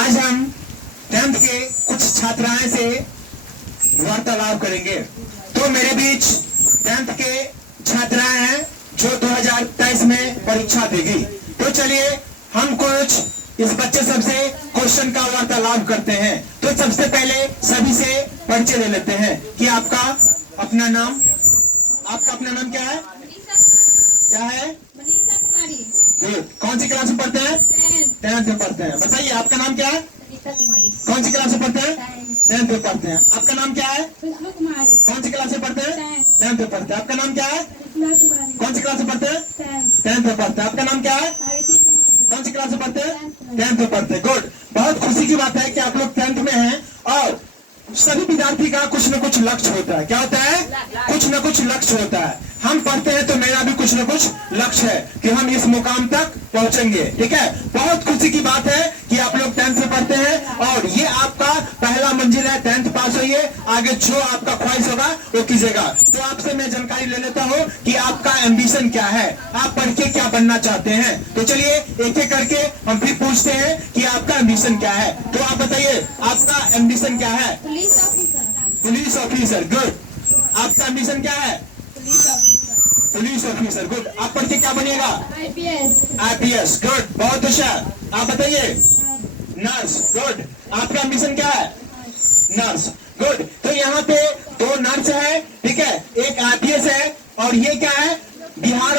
आज हम 10th के कुछ छात्राएं से वार्तालाप करेंगे। तो मेरे बीच 10th के छात्राएं हैं जो 2023 में परीक्षा देगी। तो चलिए हम कुछ इस बच्चे सबसे क्वेश्चन का वार्तालाप करते हैं। तो सबसे पहले सभी से परिचय ले लेते हैं कि आपका अपना नाम क्या है? क्या है? मनीषा कुमारी। कौन सी क्लास में पढ़ते हैं? 10th में पढ़ते हैं। बताइए आपका नाम क्या है? मनीषा कुमारी। कौन सी क्लास में पढ़ते हैं? 10th में पढ़ते हैं। आपका नाम क्या है? खुशबू कुमारी। कौन सी क्लास में पढ़ते हैं? 10th में पढ़ते हैं। आपका नाम क्या है? कृष्णा कुमारी। कौन सी क्लास में पढ़ते हैं? 10th में पढ़ते हैं। आपका नाम क्या है? सावित्री कुमारी। कौन सी क्लास में पढ़ते हैं? 10th में पढ़ते हैं। गुड, बहुत खुशी की बात है कि आप लोग 10th में हैं और सभी विद्यार्थी का कुछ न कुछ लक्ष्य होता है। क्या होता है? कुछ न कुछ लक्ष्य होता है। हम पढ़ते हैं तो मेरा भी कुछ न कुछ लक्ष्य है कि हम इस मुकाम तक पहुंचेंगे। ठीक है, बहुत खुशी की बात है कि आप लोग 10th में पढ़ते हैं और ये आपका पहला मंजिल है। 10th पास होइए, आगे जो आपका ख्वाहिश होगा वो कीजिएगा। तो आपसे मैं जानकारी ले लेता हूँ कि आपका एम्बिशन क्या है, आप पढ़ के क्या बनना चाहते हैं। तो चलिए एक एक करके हम फिर पूछते हैं कि आपका एम्बिशन क्या है। तो आप बताइए आपका एम्बिशन क्या है? Police officer. Police officer. Good, आपका एम्बिशन क्या है? Police officer. Police officer. Good, आप पढ़ के क्या बनिएगा? आईपीएस। आईपीएस। गुड, बहुत होशियार। आप बताइए नर्स। गुड, आपका एम्बिशन क्या है? नर्स। गुड, तो यहाँ पे दो नर्स है, ठीक है, एक आईपीएस है और ये क्या है? बिहार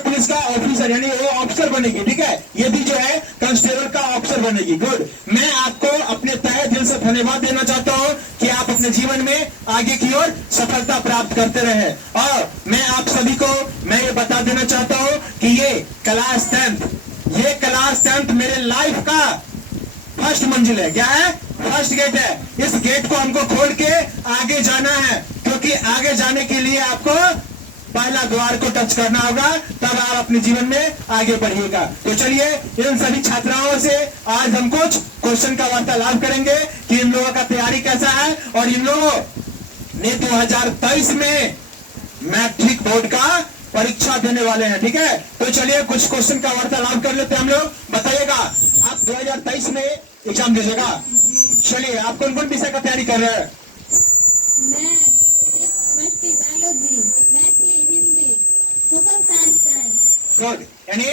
पुलिस का ऑफिसर यानी वो ऑफिसर बनेगी। ठीक है, ये भी जो है कांस्टेबल का ऑफिसर बनेगी। गुड, मैं आपको अपने तहे दिल से धन्यवाद देना चाहता हूँ कि आप अपने जीवन में आगे की ओर सफलता प्राप्त करते रहे। और मैं आप सभी को मैं ये बता देना चाहता हूँ कि ये क्लास 10th मेरे लाइफ का फर्स्ट मंजिल है। क्या है? फर्स्ट गेट है। इस गेट को हमको खोल के आगे जाना है, क्योंकि आगे जाने के लिए आपको पहला द्वार को टच करना होगा, तब आप अपने जीवन में आगे बढ़िएगा। तो चलिए इन सभी छात्राओं से आज हम कुछ क्वेश्चन का वार्तालाप करेंगे कि इन लोगों का तैयारी कैसा है और इन लोगों ने 2023 में मैट्रिक बोर्ड का परीक्षा देने वाले हैं। ठीक है, तो चलिए कुछ क्वेश्चन का वार्तालाप कर लेते हैं हम लोग। बताइएगा आप 2023 में एग्जाम दीजिएगा। चलिए आप कौन कौन विषय का तैयारी कर रहे हैं? Math, chemistry, biology, Maithili, Hindi, social science. Good, यानी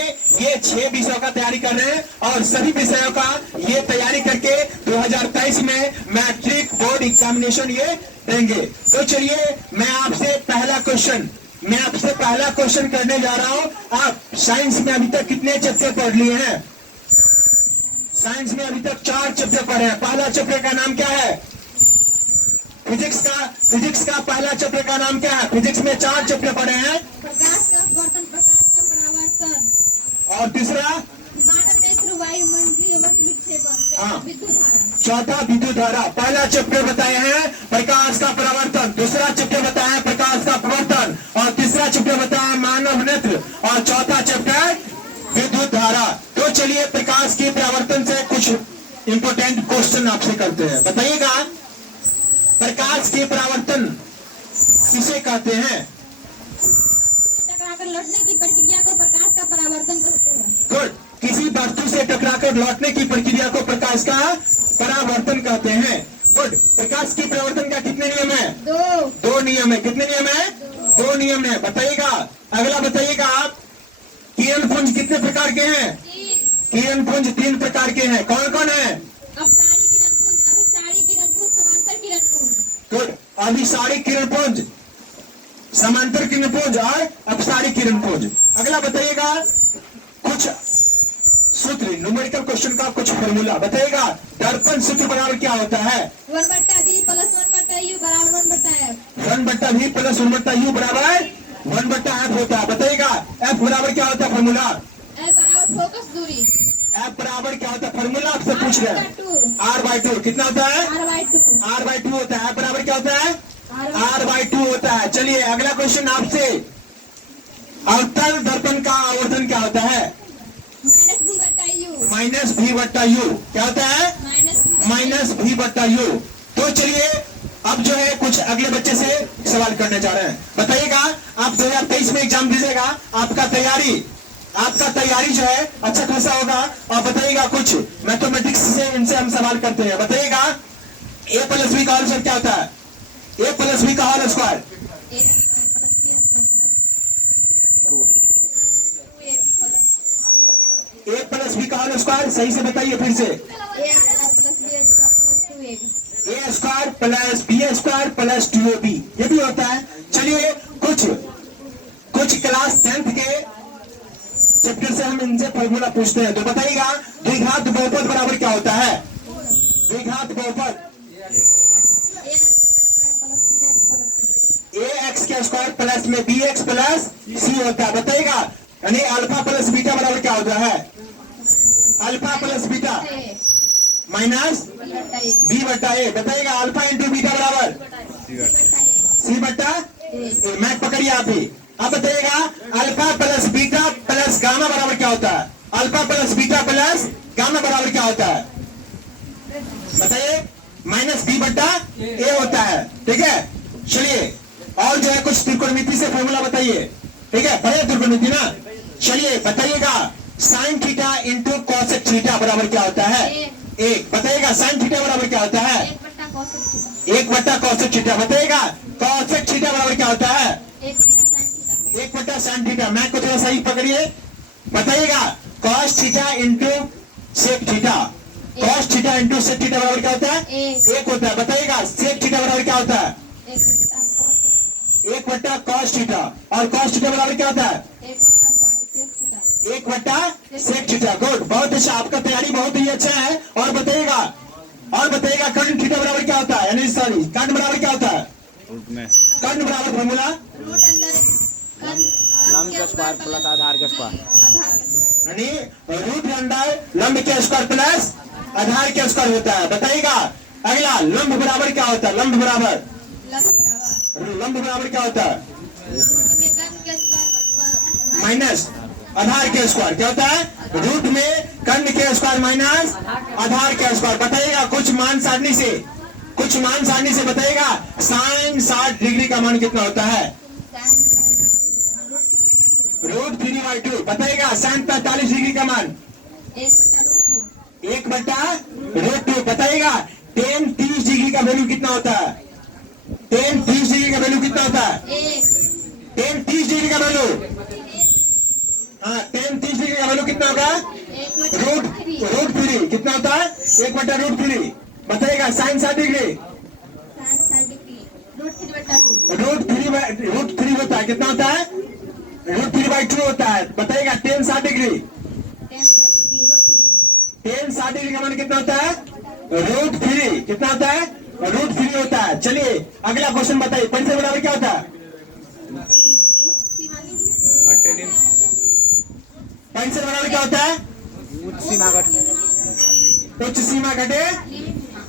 ये 6 विषयों का तैयारी कर रहे हैं और सभी विषयों का ये तैयारी करके 2023 में मैट्रिक बोर्ड एग्जामिनेशन ये देंगे। तो चलिए मैं आपसे पहला क्वेश्चन करने जा रहा हूँ। आप साइंस में अभी तक कितने चैप्टर पढ़ लिए हैं? साइंस में अभी तक 4 चैप्टर पढ़े हैं। पहला चैप्टर का नाम क्या है? फिजिक्स का पहला चैप्टर का नाम क्या है? फिजिक्स में 4 चैप्टर पढ़े हैं। प्रकाश का अपवर्तन, प्रकाश का परावर्तन। और तीसरा मानव नेत्र, वायुमंडलीय विक्षेपण, हाँ। विद्युत धारा। चौथा विद्युत धारा। पहला चैप्टर बताए हैं प्रकाश का परावर्तन, दूसरा चैप्टर बताया है प्रकाश का अपवर्तन और तीसरा चैप्टर बताया है मानव नेत्र और चौथा चैप्टर विद्युत धारा। तो चलिए प्रकाश के परावर्तन से कुछ इंपोर्टेंट क्वेश्चन आपसे करते हैं। बताइएगा प्रकाश के परावर्तन किसे कहते हैं? टकराकर लौटने की प्रक्रिया को प्रकाश का परावर्तन कहते हैं। गुड, किसी वस्तु से टकराकर लौटने की प्रक्रिया को प्रकाश का परावर्तन कहते हैं। गुड, प्रकाश के परावर्तन का कितने नियम है? 2 नियम है। कितने नियम है? 2 नियम है। बताइएगा अगला बताइएगा आप किरण पुंज कितने प्रकार के हैं? 3। किरण पुंज 3 प्रकार के हैं। कौन कौन है? अपसारी किरण पुंज, अभिसारी किरण पुंज, समांतर किरण पुंज। गुड, अभिसारी किरण पुंज, समांतर किरण पुंज और अपसारी किरण पुंज। अगला बताइएगा कुछ सूत्र, न्यूमेरिकल क्वेश्चन का कुछ फॉर्मूला बताइएगा। दर्पण सूत्र बराबर क्या होता है? 1/d + 1/u = 1/f। 1/v + 1/u बराबर 1/f होता है। बताइएगा f बराबर क्या होता है फॉर्मूला? F = फोकस दूरी। f बराबर क्या होता है फॉर्मूला आपसे पूछ रहे हैं। R/2। r/2 कितना होता है? R/2। r/2 होता है। f बराबर क्या होता है? R/2। r/2 होता है। चलिए अगला क्वेश्चन आपसे, अवतल दर्पण का आवर्धन क्या होता है? -v/u। क्या होता है? -v/u। तो चलिए अब जो है कुछ अगले बच्चे से सवाल करने जा रहे हैं। बताइएगा आप 2023 में एग्जाम दीजिएगा, आपका तैयारी आपका तैयारी जो है अच्छा खासा होगा। और बताइएगा कुछ मैथमेटिक्स से इनसे हम सवाल करते हैं। बताइएगा ए प्लस बी का होल स्क्वायर क्या होता है? ए प्लस बी का whole square A plus B का होल स्क्वायर सही से बताइए फिर से। A square plus B square plus 2ab ये भी होता है। चलिए कुछ क्लास 10th के चैप्टर से हम इनसे फॉर्मूला पूछते हैं। तो बताइएगा द्विघात बहुपद बराबर क्या होता है? द्विघात बहुपद ए एक्स के स्क्वायर प्लस में बी एक्स प्लस सी होता है। बताइएगा यानी अल्फा प्लस बीटा बराबर क्या होता है? Alpha plus beta minus B बट्टा ए। बताइएगा अल्फा इंटू बीटा बराबर सी बट्टा ए। मैथ पकड़िए आप ही। अब बताइएगा alpha plus beta plus gamma बराबर क्या होता है? Alpha plus beta plus gamma बराबर क्या होता है? बताइए माइनस बी बट्टा ए होता है। ठीक है चलिए और जो है कुछ त्रिकोणमिति से फॉर्मूला बताइए। ठीक है पढ़े त्रिकोणमिति ना। चलिए बताइएगा sine theta into cosec theta बराबर क्या होता है? एक। बताइएगा साइन थीटा बराबर क्या होता है? 1 बट्टा कॉसेक थीटा। बताइएगा कॉसेक थीटा बराबर क्या होता है? 1 बट्टा साइन थीटा। मैं को थोड़ा सही पकड़िए। बताइएगा cos theta into sec theta. Cos theta into sec theta बराबर क्या होता है? 1 होता है। बताइएगा सेक थीटा बराबर क्या होता है? 1 बट्टा कॉस थीटा। और कॉस थीटा बराबर क्या होता है? 1 बट्टा सेक थीटा। गुड बहुत अच्छा आपका तैयारी बहुत ही अच्छा है। और बताइएगा कर्ण थीटा बराबर क्या होता है? यानी सॉरी कर्ण बराबर क्या होता है? कर्ण बराबर फॉर्मूला लंब का स्क्वायर प्लस आधार का स्क्वायर यानी रूट अंडर लंब के स्क्वायर प्लस आधार के स्क्वायर होता है। बताइएगा अगला लंब बराबर क्या होता है? लंब बराबर क्या होता है? माइनस आधार के स्क्वायर क्या होता है? रूट में कर्ण के स्क्वायर माइनस आधार के स्क्वायर। बताइएगा कुछ मान सारणी से बताइएगा साइन 60 डिग्री का मान कितना होता है? रूट 3/2। बताइएगा साइन 45 डिग्री का मान 1 बट्टा रूट 2। बताइएगा tan 30 डिग्री का वैल्यू कितना होता है? tan 30 डिग्री का वैल्यू कितना होता है? tan 30 डिग्री का वैल्यू हाँ tan 30 डिग्री का वैल्यू कितना होगा? रूट 3 कितना होता है? 1 बट्टा रूट 3। बताइएगा साइन 60 डिग्री रूट 3 होता है कितना होता है? रूट 3/2 होता है। बताइएगा tan 60 डिग्री tan 60 डिग्री का मान कितना होता है? रूट 3 कितना होता है? रूट 3 होता है। चलिए अगला क्वेश्चन बताइए परिसर बराबर क्या होता है? परिसर बराबर क्या होता है? उच्च सीमा घटे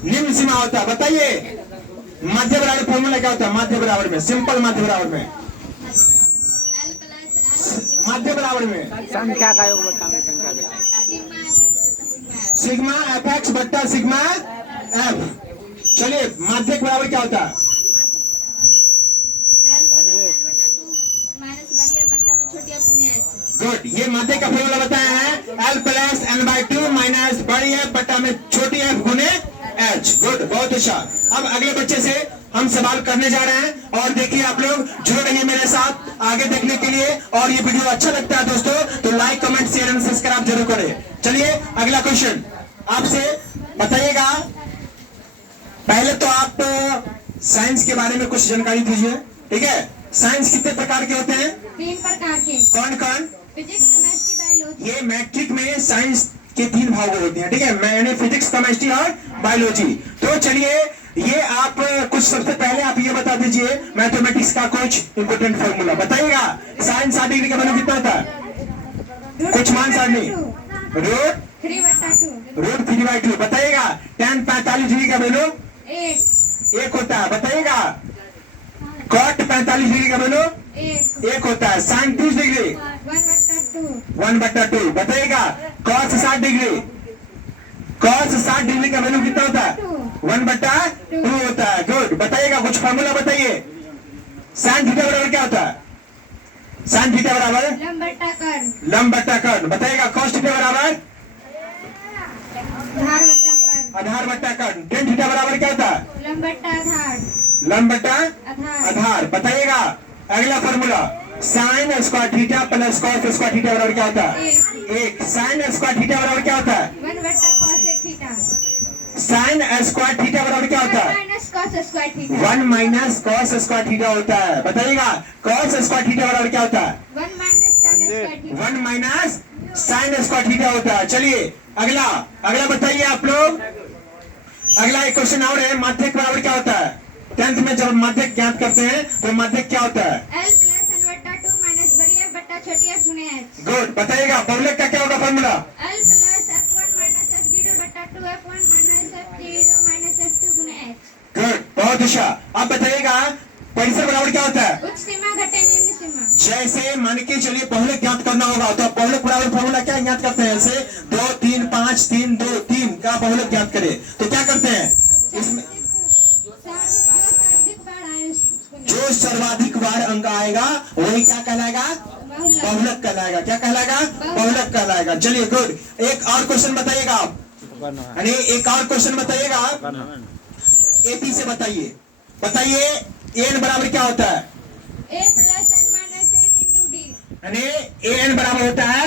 निम्न सीमा होता है। बताइए माध्य बराबर फॉर्मूला क्या होता है? माध्य बराबर में सिंपल माध्य बराबर में संख्या का योग बट्टा में संख्या का सिग्मा एफ एक्स बट्टा सिग्मा एफ। चलिए माध्यक बराबर क्या होता है? गुड ये माध्यक का फॉर्मूला बताया है L plus N by 2 minus बड़ी एफ बट्टा में छोटी एफ गुने एच। गुड बहुत अच्छा। अब अगले बच्चे से हम सवाल करने जा रहे हैं और देखिए आप लोग जुड़ रहिए मेरे साथ आगे देखने के लिए। और ये वीडियो अच्छा लगता है दोस्तों तो like comment share and subscribe जरूर करें। चलिए अगला क्वेश्चन आपसे बताइएगा। पहले तो आप साइंस के बारे में कुछ जानकारी दीजिए। ठीक है साइंस कितने प्रकार के होते हैं? 3 प्रकार के। कौन? Physics chemistry biology. ये मैट्रिक में साइंस के 3 भाग होते हैं। ठीक है मैंने फिजिक्स केमिस्ट्री और बायोलॉजी। तो चलिए ये आप कुछ सबसे पहले आप ये बता दीजिए मैथमेटिक्स का कुछ इंपोर्टेंट फॉर्मूला बताइएगा। साइन 60 डिग्री का वैल्यू कितना होता है? कुछ मान सारणी रूट 3/2। बताइएगा tan 45 डिग्री का वैल्यू 1 होता है। बताइएगा कॉट 45 डिग्री का वैल्यू 1 होता है। Sine 30 degree 1/2। बताइएगा कॉस 60 डिग्री का वैल्यू कितना होता है? 1/2 होता है। गुड बताइएगा कुछ फॉर्मूला बताइए। साइन थीटा बराबर क्या होता है? साइन थीटा बराबर लंब बट्टा कर्ण, लंब बट्टा कर्ण। बताइएगा cos थीटा बराबर आधार बट्टा कर्ण, आधार बट्टा कर्ण। tan थीटा बराबर क्या होता है? लंब बट्टा आधार, लंब बट्टा आधार, आधार। बताइएगा अगला formula, sine square theta plus cos square theta बराबर क्या होता है? एक। साइन स्क्वायर थीटा बराबर क्या होता है? 1 बट्टा cos theta, sine square theta बराबर क्या होता है? Minus cos square theta, 1 minus cos square theta होता है। बताइएगा कॉस स्क्वायर थीटा बराबर क्या होता है? 1 minus sin square theta, 1 minus sine square theta होता है। चलिए अगला अगला बताइए आप लोग। अगला एक क्वेश्चन और है, माध्यक बराबर क्या होता है? 10th में जब माध्यक ज्ञात करते हैं तो माध्यक क्या होता है? L प्लस n बट्टा 2 माइनस बड़ी f बट्टा छोटी f गुणे h, गुड। बताइएगा बहुलक का क्या होगा formula? L plus f1 minus f0 बट्टा 2f1 minus f0 minus f2 गुणे h, गुड, बहुत अच्छा। अब बताइएगा परिसर बराबर क्या होता है? उच्च सीमा घटे निम्न सीमा, जैसे मान के चलिए बहुलक ज्ञात करना होगा तो बहुलक बराबर फॉर्मूला क्या ज्ञात करते हैं? जैसे 2 3 5 3 2 3 का बहुलक ज्ञात करें तो क्या करते हैं? इसमें सर्वाधिक बार आए उसको जो सर्वाधिक बार अंक आएगा वही क्या कहलाएगा? बहुलक, बहुलक कहलाएगा। क्या कहलाएगा? बहुलक कहलाएगा। चलिए गुड। एक और क्वेश्चन बताइएगा आप, यानी एक और क्वेश्चन बताइएगा आप एपी से। बताइए बताइए एन बराबर क्या होता है? a plus n minus 1 into d, यानी एन बराबर होता है,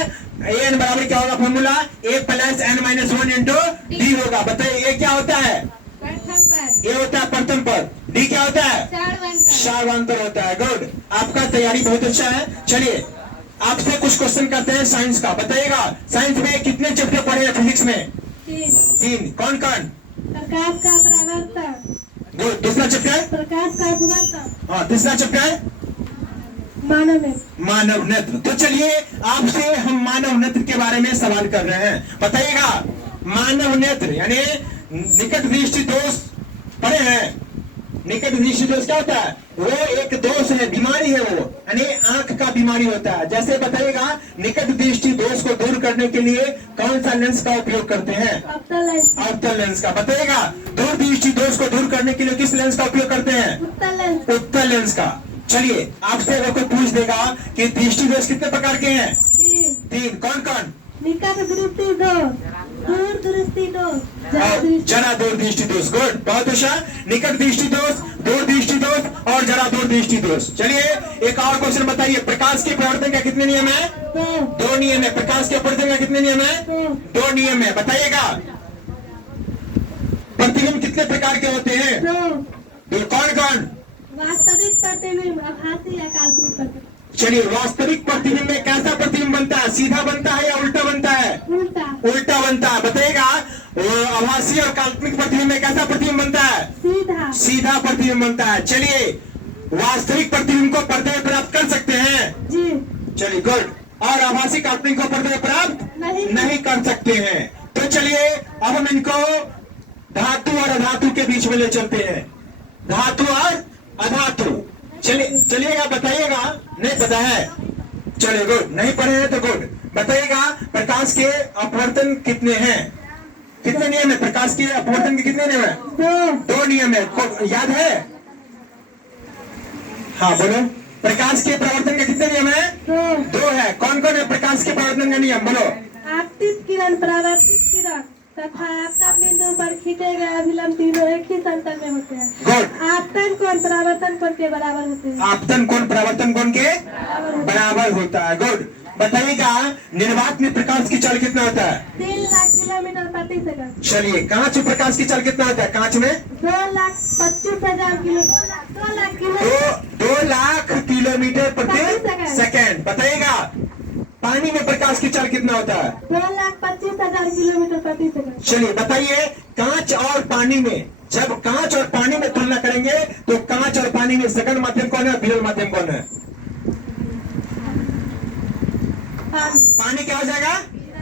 एन बराबर क्या होगा formula? A plus N minus 1 into D होगा। बताइए ये क्या होता है? प्रथम पद, ये होता है प्रथम पद, डी क्या होता है? सारवंत, सारवांतर होता है। गुड, आपका तैयारी बहुत अच्छा है। चलिए आपसे कुछ क्वेश्चन करते हैं साइंस का। बताइएगा साइंस में कितने चैप्टर पढ़े हैं फिजिक्स में? 3। कौन कौन? प्रकाश का परावर्तन, गुड। दूसरा चैप्टर? प्रकाश का अपवर्तन, हाँ। तीसरा चैप्टर? मानव मानव नेत्र। तो चलिए आपसे हम मानव नेत्र के बारे में सवाल कर रहे हैं। बताइएगा मानव नेत्र यानी निकट दृष्टि दोष पढ़े हैं? निकट दृष्टि दोष क्या होता है? वो एक दोष है, बीमारी है वो, यानी आंख का बीमारी होता है। जैसे बताइएगा निकट दृष्टि दोष को दूर करने के लिए कौन सा लेंस का उपयोग करते हैं? अवतल लेंस का। बताइएगा दूर दृष्टि दोष को दूर करने के लिए किस लेंस का उपयोग करते हैं? उत्तल लेंस का। चलिए आपसे अगर कोई पूछ देगा कि दृष्टि दोष कितने प्रकार के हैं? 3। कौन कौन? निकट दृष्टि दोष, दूर दृष्टि दोष, जरा दूर दृष्टि दोष। गुड, बहुत अच्छा। निकट दृष्टि दोष, दूर दृष्टि दोष और जरा दूर दृष्टि दोष। चलिए एक और क्वेश्चन बताइए, प्रकाश के प्रवर्तन का कितने नियम है? 2 नियम है। प्रकाश के प्रवर्तन का कितने नियम है? 2 नियम है। बताइएगा प्रतिबिंब कितने प्रकार के होते हैं? 2। कौन कौन? वास्तविक प्रतिबिंब, आभासी या काल्पनिक प्रतिबिंब। चलिए वास्तविक प्रतिबिंब में कैसा प्रतिबिंब बनता है? सीधा बनता है या उल्टा बनता है? उल्टा, उल्टा बनता है। बताइएगा आभासी और काल्पनिक प्रतिबिंब में कैसा प्रतिबिंब बनता है? सीधा, सीधा प्रतिबिंब बनता है। चलिए वास्तविक प्रतिबिंब को पर्दे में प्राप्त कर सकते हैं? जी, चलिए गुड। और आभासी काल्पनिक को पर्दे में प्राप्त नहीं कर सकते हैं। तो चलिए अब हम इनको धातु और अधातु के बीच में ले चलते हैं। धातु और अधातु। चलिएगा बताइएगा, नहीं पता है? चलिए गुड, नहीं पढ़े हैं तो गुड। बताइएगा प्रकाश के अपवर्तन कितने हैं? कितने नियम है? प्रकाश के अपवर्तन के कितने नियम है? 2 नियम है। याद है? हाँ बोलो। प्रकाश के प्रवर्तन के कितने नियम है? 2 है। कौन कौन है प्रकाश के प्रवर्तन का नियम? बोलो। आपतित किरण, परावर्तित किरण तथा आपतन बिंदु पर खींचे गए अभिलंब तीनों एक ही समतल में होते हैं। गुड। आपतन कोण परावर्तन कोण के बराबर होते हैं। आपतन कोण परावर्तन कोण के बराबर होता है। गुड। बताइएगा निर्वात में प्रकाश की चाल कितना होता है? 3 लाख किलोमीटर प्रति सेकंड। चलिए कांच में प्रकाश की चाल कितना होता है? कांच में 2,25,000 किलोमीटर, 2 लाख किलोमीटर प्रति सेकंड। बताइएगा पानी में प्रकाश की चाल कितना होता है? 2,25,000 किलोमीटर प्रति सेकंड। चलिए बताइए कांच और पानी में, जब कांच और पानी में तुलना करेंगे तो कांच और पानी में सघन माध्यम कौन है, विरल माध्यम कौन है? पानी क्या हो जाएगा?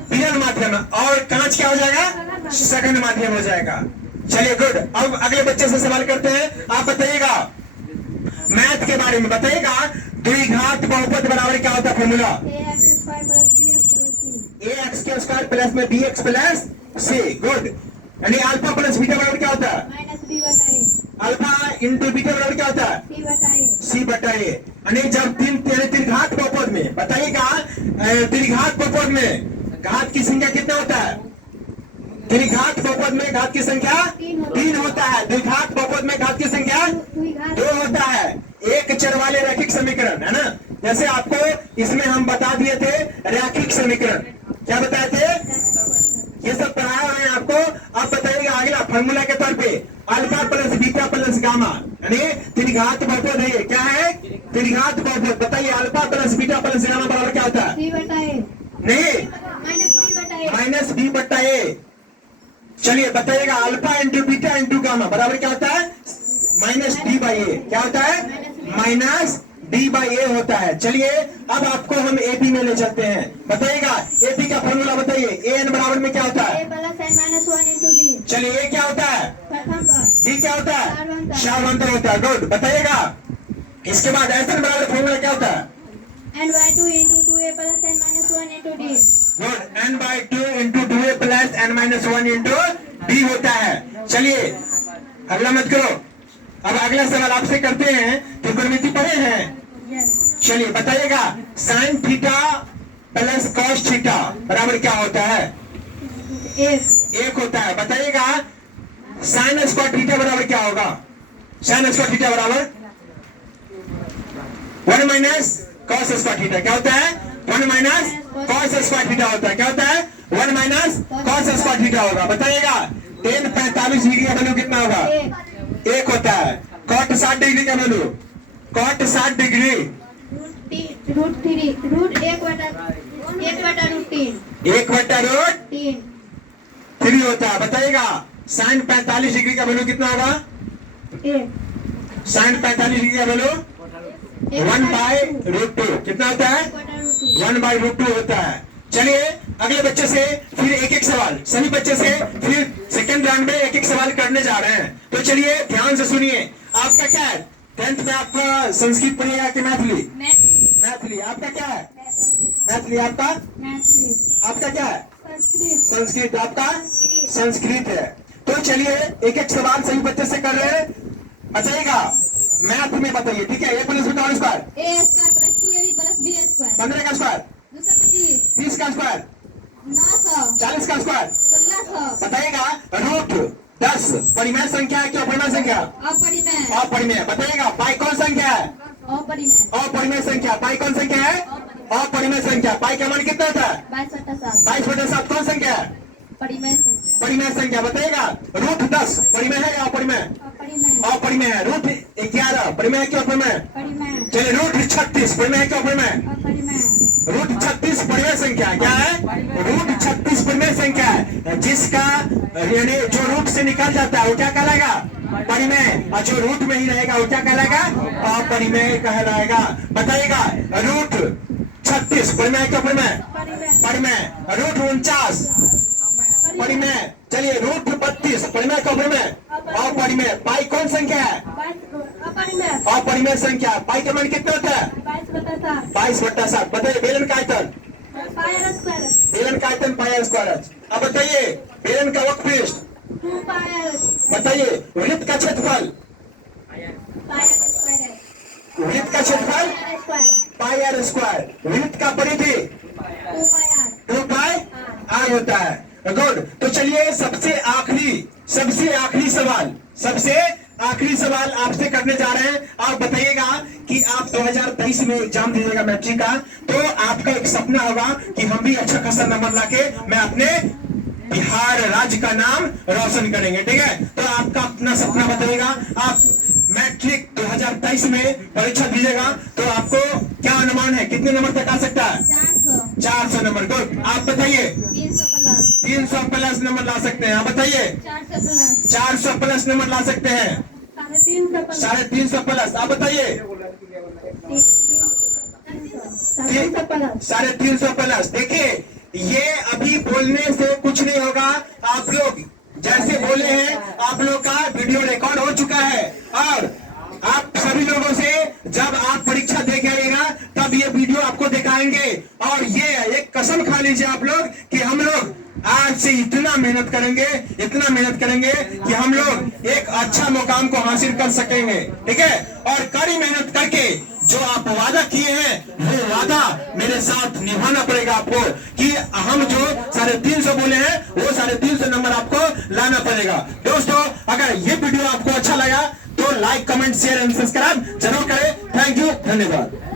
विरल माध्यम। और कांच क्या हो जाएगा? सघन माध्यम हो जाएगा। चलिए गुड। अब अगले बच्चे से सवाल करते हैं। आप बताइएगा मैथ के बारे में। बताइएगा द्विघात बहुपद बराबर क्या होता है फॉर्मूला? ax स्क्वायर प्लस में bx प्लस c। गुड। यानी अल्फा प्लस बीटा बराबर क्या होता है? सी बटा ए, अल्फा इंटू बीटा बराबर क्या होता है? सी बटा ए, सी बटा ए। यानी जब त्रिघात बहुपद में बताइएगा, त्रिघात बहुपद में घात की संख्या कितना होता है? त्रिघात बहुपद में घात की संख्या 3 होता है। द्विघात बहुपद में घात की संख्या द्विघात 2 होता है। एक चर वाले रैखिक समीकरण है ना, जैसे आपको इसमें हम बता दिए थे रैखिक समीकरण। क्या बताए थे? ये सब पढ़ाया हुआ है आपको। अब बताइएगा अगला फॉर्मूला के तौर पे alpha plus beta plus gamma, यानी त्रिघात बहुपद है। क्या है? त्रिघात बहुपद। बताइए alpha plus beta plus gamma बराबर क्या होता है? सी बटा ए, नहीं, माइनस बी बटा ए, माइनस बी बट्टा ए। चलिए बताइएगा alpha into beta into gamma बराबर क्या होता है? माइनस डी बाई ए। क्या होता है? माइनस डी बाई ए होता है। चलिए अब आपको हम एपी में ले चलते हैं। बताइएगा एपी का फॉर्मूला बताइए। ए एन बराबर में क्या होता ए है? Plus N minus 1 into D, चलिए ए क्या होता है? प्रथम पद, डी क्या होता है? सार्वंतर। सार्वंतर होता है। गुड। बताइएगा इसके बाद एस एन बराबर फॉर्मूला क्या होता है? N by 2 into 2 A plus N minus 1 into D, good. N by 2 into 2 plus N minus 1 into D होता है। चलिए अगला मत करो। अब अगला सवाल आपसे करते हैं। त्रिकोणमिति पढ़े हैं? यस, चलिए बताइएगा sine theta plus cos theta बराबर क्या होता है? एक, 1 होता है। बताइएगा साइन स्क्वायर थीटा बराबर क्या होगा? साइन स्क्वायर थीटा बराबर 1 माइनस कॉस स्क्वायर थीटा। क्या होता है? 1 माइनस कॉस स्क्वायर थीटा होता है। क्या होता है? 1 माइनस कॉस स्क्वायर थीटा होगा। बताइएगा tan 45 डिग्री का वैल्यू कितना होगा? एक, 1 होता है। cot 60 डिग्री का value, cot 60 degree root 3, root 1 बटा रूट 3, 1 बटा रूट 3, 3 होता है। बताइएगा साइन 45 डिग्री का वैल्यू कितना होगा? एक, साइन 45 डिग्री का वैल्यू 1 बाई रूट 2 कितना होता है? 1 बाई रूट 2 होता है। चलिए अगले बच्चे से फिर एक एक सवाल, सभी बच्चे से फिर सेकंड राउंड में एक एक सवाल करने जा रहे हैं। तो चलिए ध्यान से सुनिए। आपका क्या है? 10th में आपका संस्कृत पढ़ेगा कि मैथिली? मैथिली। आपका क्या है? मैथिली। आपका आपका क्या है? संस्कृत। आपका संस्कृत है। तो चलिए एक एक सवाल सभी बच्चे से कर रहे हैं। बताइएगा मैथ में बताइए, ठीक है? ए प्लस बी का square, A square plus 2ab plus B square, 15 का स्क्वायर, 225, 30 का स्क्वायर, 900, 40 का स्क्वायर। 1600, बताइएगा रूट 10 परिमेय संख्या है कि अपरिमेय संख्या? अपरिमेय, अपरिमेय। बताइएगा पाई कौन संख्या है? अपरिमेय, अपरिमेय संख्या। पाई कौन संख्या है? अपरिमेय संख्या। पाई का मान कितना होता है? 22/7, 22/7 कौन संख्या है? परिमेय संख्या, परिमेय संख्या। बताइएगा रूट 10 परिमेय है या अपरिमेय? अपरिमेय, अपरिमेय है। रूट 11 परिमेय है कि अपरिमेय? परिमेय, चलिए रूट 36 परिमेय है कि अपरिमेय? अपरिमेय, रूट 36 परिमेय संख्या क्या है? रूट 36 परिमेय संख्या है। जिसका यानी जो रूट से निकल जाता है वो क्या कहलाएगा? परिमेय। और जो रूट में ही रहेगा वो क्या कहलाएगा? अपरिमेय कहलाएगा। बताइएगा रूट 36 परिमेय क्या अपरिमेय? परिमेय, परिमेय। रूट 49 परिमेय। चलिए रूट 32 परिमेय क्या अपरिमेय? अपरिमेय। पाई कौन संख्या है? अपरिमेय, अपरिमेय संख्या। पाई का मान कितना होता है? 22/7, 22/7। बताइए बेलन का आयतन, पायर स्क्वायर, बेलन का आयतन पाई स्क्वायर। अब बताइए बेलन का वक्रपृष्ठ, 2 पायर, बताइए वृत्त का क्षेत्रफल, पायर स्क्वायर, वृत्त का क्षेत्रफल pi r square, pi r square. वृत्त का परिधि 2 पायर, 2 पाई आर होता है। गुड। तो चलिए सबसे आखिरी सवाल आपसे करने जा रहे हैं। आप बताइएगा कि आप 2023 में एग्जाम दीजिएगा मैट्रिक का, तो आपका एक सपना होगा कि हम भी अच्छा खासा नंबर लाके मैं अपने बिहार राज्य का नाम रोशन करेंगे, ठीक है? तो आपका अपना सपना बताइएगा। आप मैट्रिक 2023 में परीक्षा दीजिएगा तो आपको क्या अनुमान है कितने नंबर तक आ सकता है? 400, 400 नंबर। गुड। आप बताइए 300 प्लस, 300 प्लस नंबर ला सकते हैं। आप बताइए 400 प्लस, 400 प्लस नंबर ला सकते हैं। 350 प्लस, 350 प्लस। आप बताइए 350 प्लस, 350 प्लस। देखिए ये अभी बोलने से कुछ नहीं होगा। आप लोग जैसे बोले हैं आप लोग का वीडियो रिकॉर्ड हो चुका है और आप सभी लोगों से जब आप परीक्षा दे के आइएगा तब ये वीडियो आपको दिखाएंगे। और ये एक कसम खा लीजिए आप लोग कि हम लोग आज से इतना मेहनत करेंगे कि हम लोग एक अच्छा मुकाम को हासिल कर सकेंगे, ठीक है। और कड़ी मेहनत करके जो आप वादा किए हैं वो वादा मेरे साथ निभाना पड़ेगा आपको, कि हम जो 350 बोले हैं वो 350 नंबर आपको लाना पड़ेगा। दोस्तों, अगर ये वीडियो आपको अच्छा लगा तो like, comment, share and subscribe जरूर करें। थैंक यू, धन्यवाद।